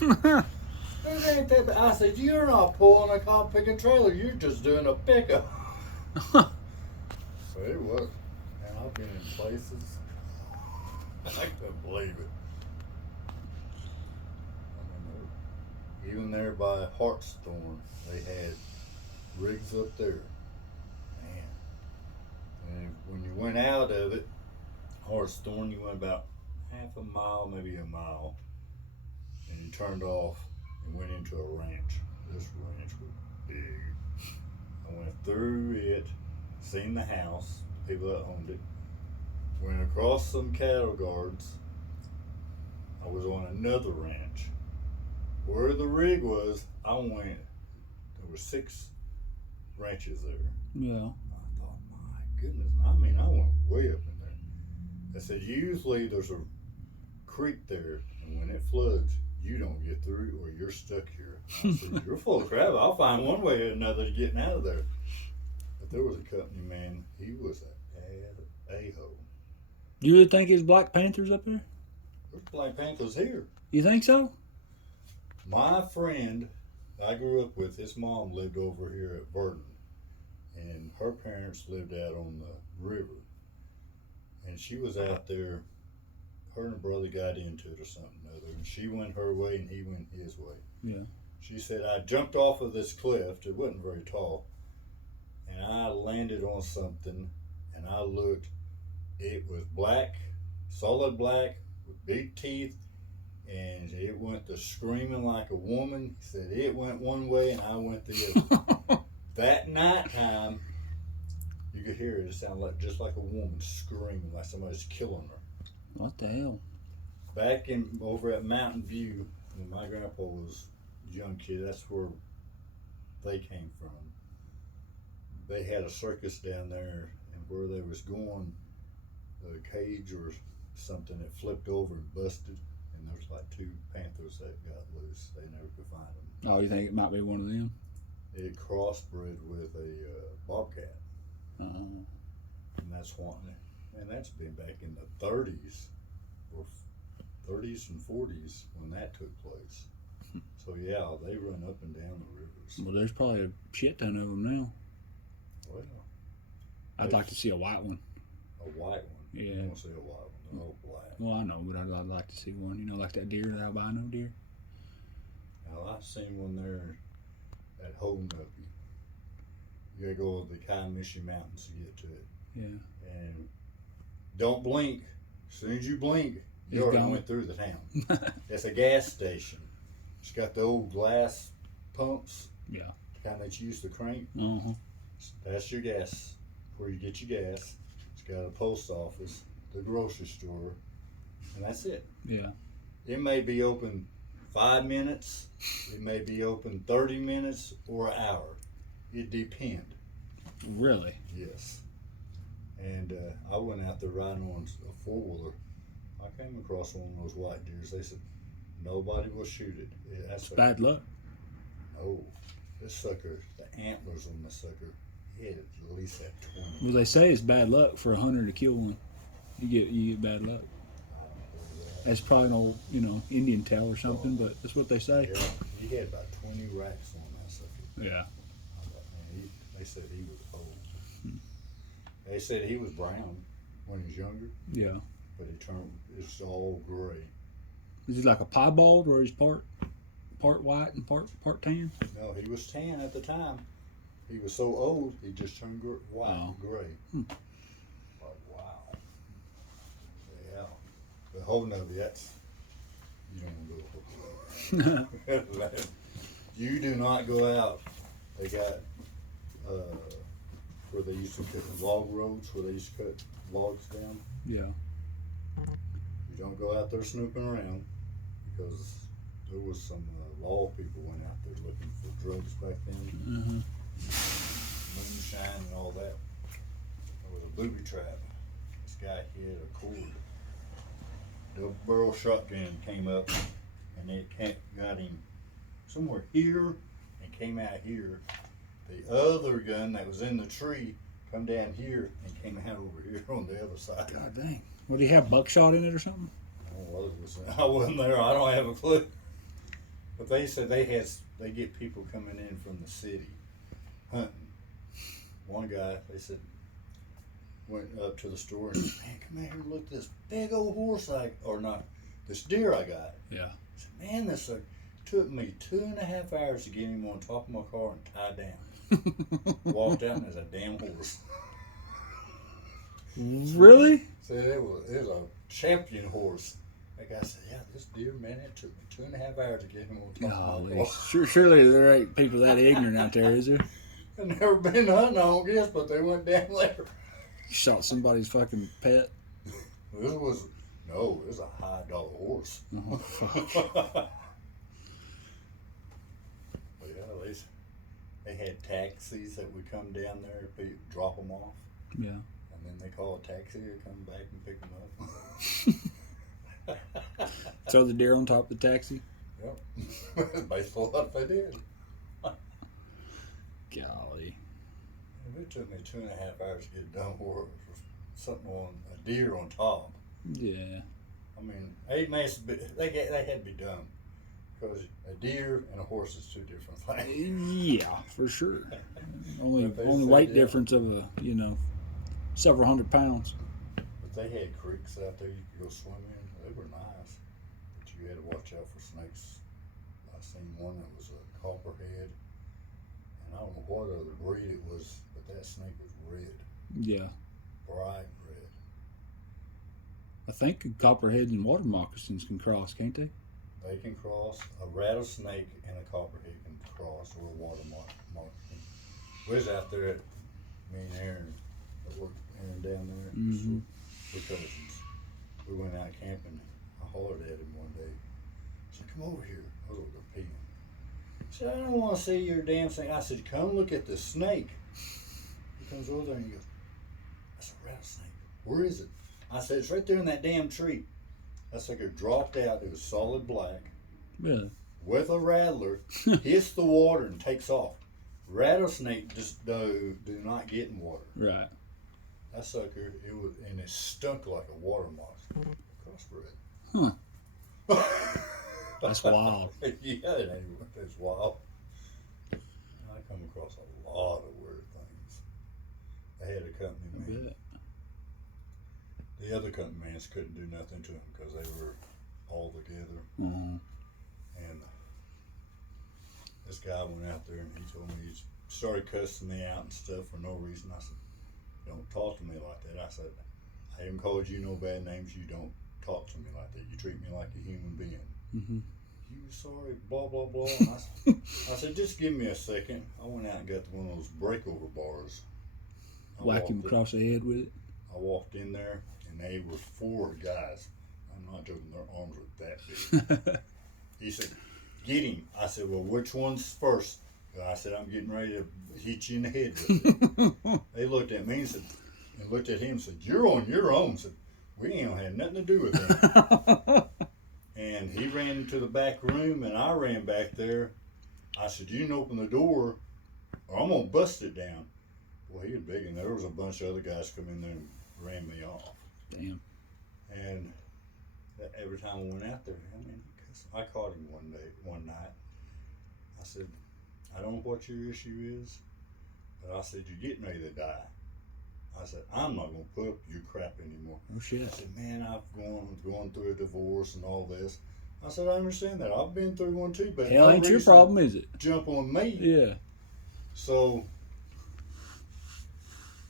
It ain't that bad. I said, you're not pulling a car picking trailer. You're just doing a pickup. But it was. And I've been in places. I couldn't believe it. I mean, even there by Hartstorm, they had rigs up there. Man. And when you went out of it, Hartstorm, you went about half a mile, maybe a mile, and you turned off and went into a ranch. This ranch was big. I went through it, seen the house, the people that owned it, went across some cattle guards. I was on another ranch. Where the rig was, I went, there were 6 ranches there. Yeah. I thought, my goodness, I mean, I went way up in there. I said, usually there's a creek there, and when it floods, you don't get through or you're stuck here. I said, you're full of crap. I'll find one way or another to getting out of there. But there was a company man, he was a a-hole. You really think it's Black Panthers up there? There's Black Panthers here. You think so? My friend I grew up with, his mom lived over here at Burton, and her parents lived out on the river. And she was out there, her and her brother got into it or something or other, and she went her way and he went his way. Yeah. She said, I jumped off of this cliff, it wasn't very tall, and I landed on something, and I looked, it was black, solid black, with big teeth, and it went to screaming like a woman. He said, it went one way and I went the other. That nighttime, you could hear it. It sounded like just like a woman screaming, like somebody's killing her. What the hell? Back in over at Mountain View, when my grandpa was a young kid, that's where they came from. They had a circus down there, and where they was going, the cage or something, it flipped over and busted, and there's like 2 panthers that got loose. They never could find them. Oh, you think it might be one of them? It crossbred with a bobcat, Oh. and that's that's been back in the 30s, or 30s and 40s when that took place. So yeah, they run up and down the rivers. Well, there's probably a shit ton of them now. Well, I'd like to see a white one. a white one. Yeah. I want to see a white one. They're all black. Well, I know, but I'd like to see one. You know, like that deer, the albino deer. Now I seen one there at Holden Up. You gotta go to the Comanche Mountains to get to it. Yeah. And don't blink. As soon as you blink, you It's already gone. went through the town. It's a gas station. It's got the old glass pumps. Yeah. The kind that you use to crank. Uh-huh. That's your gas, where you get your gas. It's got a post office, the grocery store, and that's it. Yeah. It may be open 5 minutes, it may be open 30 minutes, or an hour. It depends. Really? Yes. And I went out there riding on a 4-wheeler. I came across one of those white deers. They said, nobody will shoot it. It's bad luck. No. This sucker, the antlers on the sucker, it at least had 20. Well, they say it's bad luck for a hunter to kill one. You get bad luck. That's probably an old, Indian tale or something, but that's what they say. Yeah, he had about 20 racks on that sucker. Yeah. I thought, man, they said he was old. They said he was brown when he was younger, Yeah. but it's all gray. Is he like a piebald, or is part white and part tan? No, he was tan at the time. He was so old, he just turned white and gray. Like, wow. Yeah. But holding up, that's, you don't go. You do not go out. They got where they used to cut log roads, where they used to cut logs down. Yeah. You don't go out there snooping around, because there was some law people went out there looking for drugs back then. Moonshine and all that. There was a booby trap. This guy hit a cord. Double barrel shotgun came up, and it got him somewhere here and came out here. The other gun that was in the tree come down here and came out over here on the other side. God dang. Would he have buckshot in it or something? I wasn't there. I don't have a clue. But they said they get people coming in from the city hunting. One guy, they said, went up to the store and said, "Man, come here and look at this big old horse this deer I got." Yeah. I said, "Man, this took me 2.5 hours to get him on top of my car and tied down." Walked out and there's a damn horse. Really? Said it was a champion horse. That guy said, "Yeah, this deer, man, it took me 2.5 hours to get him on top of my Golly. car." Surely there ain't people that ignorant out there, is there? I've never been hunting, I don't guess, but they went down there. You shot somebody's fucking pet. This was a high dollar horse. Oh, fuck. But yeah, at least they had taxis that would come down there, drop them off, Yeah. and then they call a taxi to come back and pick them up. Throw the deer on top of the taxi. Yep. Basically what they did. Golly. It took me 2.5 hours to get done for something on a deer on top. Yeah. I mean, they had to be done because a deer and a horse is two different things. Yeah, for sure. Only But they only said, weight yeah. difference of several hundred pounds. But they had creeks out there you could go swim in. They were nice, but you had to watch out for snakes. I seen one that was a copperhead, and I don't know what other breed it was, but that snake was red, Yeah. bright red. I think copperheads and water moccasins can cross, can't they? They can cross. A rattlesnake and a copperhead can cross, or a water moccasin. We was out there at me and Aaron down there. Mhm. We're cousins. We went out camping. I hollered at him one day. I said, "Come over here." I was over there peeing. He said, "I don't want to see your damn snake." I said, "Come look at the snake." He comes over there and he goes, "That's a rattlesnake. Where is it?" I said, "It's right there in that damn tree." That sucker dropped out. It was solid black Yeah. with a rattler, hits the water and takes off. Rattlesnake just do not get in water. Right. That sucker, it stunk like a water moth. Crossbred. Huh. That's wild. Yeah, it's wild. I come across a lot of weird things. I had a company I man. bet. The other company mans couldn't do nothing to them because they were all together. Uh-huh. And this guy went out there and he told me he started cussing me out and stuff for no reason. I said, "Don't talk to me like that." I said, "I haven't called you no bad names. You don't talk to me like that. You treat me like a human being." Mm-hmm. "You sorry, blah, blah, blah." And I said, "Just give me a second." I went out and got one of those breakover bars. Whack him across the head with it. I walked in there and they were 4 guys. I'm not joking, their arms were that big. He said, "Get him." I said, "Well, which one's first?" I said, "I'm getting ready to hit you in the head with it." They looked at me and looked at him and said, "You're on your own." I said, "We ain't had nothing to do with him." And he ran into the back room and I ran back there. I said, "You didn't open the door or I'm gonna bust it down." Well, he was big and there was a bunch of other guys come in there and ran me off. Damn. And every time I went out there, I caught him one night. I said, "I don't know what your issue is, but I said, you're getting ready to die." I said, "I'm not going to put up with your crap anymore." Oh, shit. I said, "Man, I've gone through a divorce and all this." I said, "I understand that. I've been through one too, but Hell no ain't your reason problem, is it? to jump on me." Yeah. So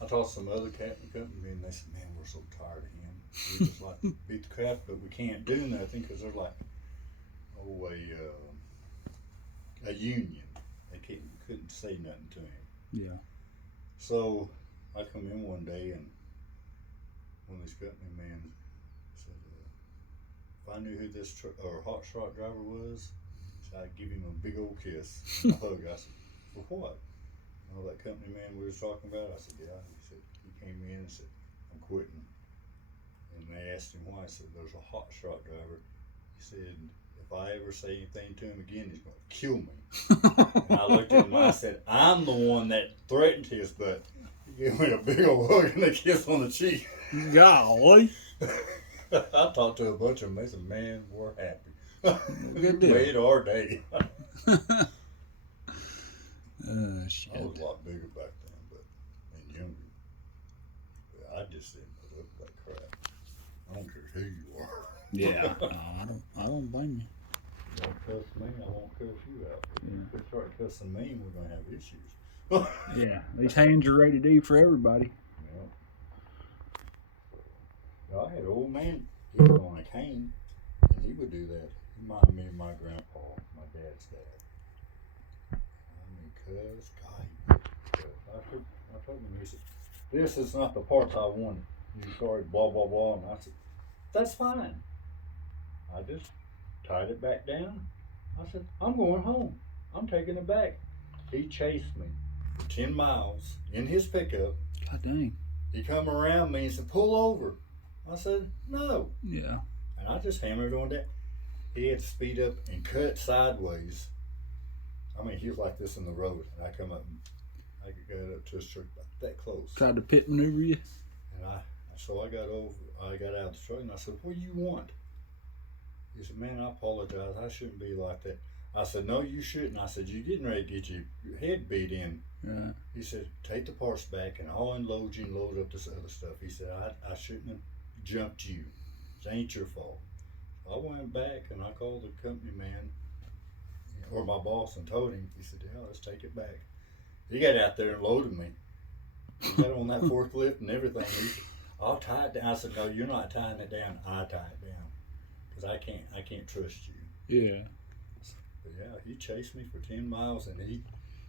I talked to some other captain company and they said, "Man, we're so tired of him. We just like to beat the crap, but we can't do nothing because they're like, a union. They couldn't say nothing to him." Yeah. So I come in one day and one of these company men said, "If I knew who this hot shot driver was, I'd give him a big old kiss and a hug." I said, "For what?" "Oh, that company man we was talking about." I said, "Yeah." He said, he came in and said, "I'm quitting." And they asked him why. I said, "There's a hot shot driver." He said, "If I ever say anything to him again, he's going to kill me." And I looked at him and I said, "I'm the one that threatened his butt." He gave me a big old hug and a kiss on the cheek. Golly. I talked to a bunch of them. They said, "Man, we're happy." Good deal. Made our day. Shit. I was a lot bigger back then, but and younger. But I just didn't put up with that crap. I don't care who you are. Yeah. No, I don't blame you. You don't cuss me, I won't cuss you out. Yeah. If you start cussing me, we're gonna have issues. Yeah. These hands are ready to do for everybody. Yeah. I had an old man, he was on a cane, and he would do that. He reminded me of my grandpa, my dad's dad. I mean, cuz, God, I told him, he said, this is not the parts I wanted. You started blah, blah, blah, and I said, that's fine. I just tied it back down. I said, I'm going home. I'm taking it back. He chased me for 10 miles in his pickup. God dang. He come around me and said, pull over. I said, no. Yeah. And I just hammered on that. He had to speed up and cut sideways. I mean, he was like this in the road. And I come up and I got up to his truck about that close. Tried to pit maneuver you. And so I got out of the truck and I said, what do you want? He said, man, I apologize. I shouldn't be like that. I said, no, you shouldn't. I said, you're getting ready to get your head beat in. Right. He said, take the parts back and I'll unload you and load up this other stuff. He said, I shouldn't have jumped you. It ain't your fault. So I went back and I called the company man or my boss and told him. He said, yeah, let's take it back. He got out there and loaded me. He got on that forklift and everything. He said, I'll tie it down. I said, no, you're not tying it down. I tie it down. Because I can't trust you. Yeah. But yeah, he chased me for 10 miles and he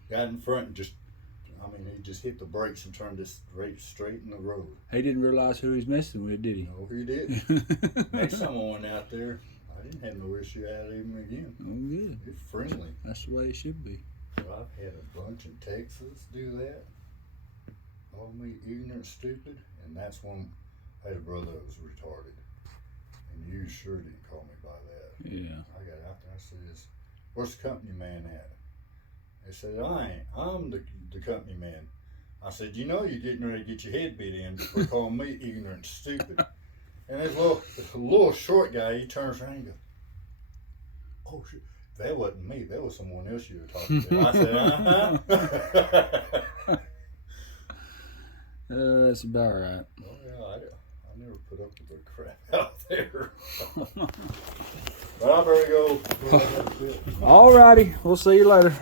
got in front and he just hit the brakes and turned this straight in the road. He didn't realize who he was messing with, did he? No, he didn't. Next time I went out there, I didn't have no issue out of him again. Oh, good. It's friendly. That's the way it should be. But I've had a bunch in Texas do that. Call me ignorant, stupid, and that's when I had a brother that was retarded. And you sure didn't call me by that. Yeah. I got out there, I said, where's the company man at? They said, I ain't. I'm the company man. I said, you know you're getting ready to get your head beat in for calling me ignorant, stupid. And this little short guy, he turns around and goes, oh shit, that wasn't me. That was someone else you were talking to. I said, uh-huh. That's about right. Oh yeah, I never put up with the crap out there. But I better go. All righty. We'll see you later.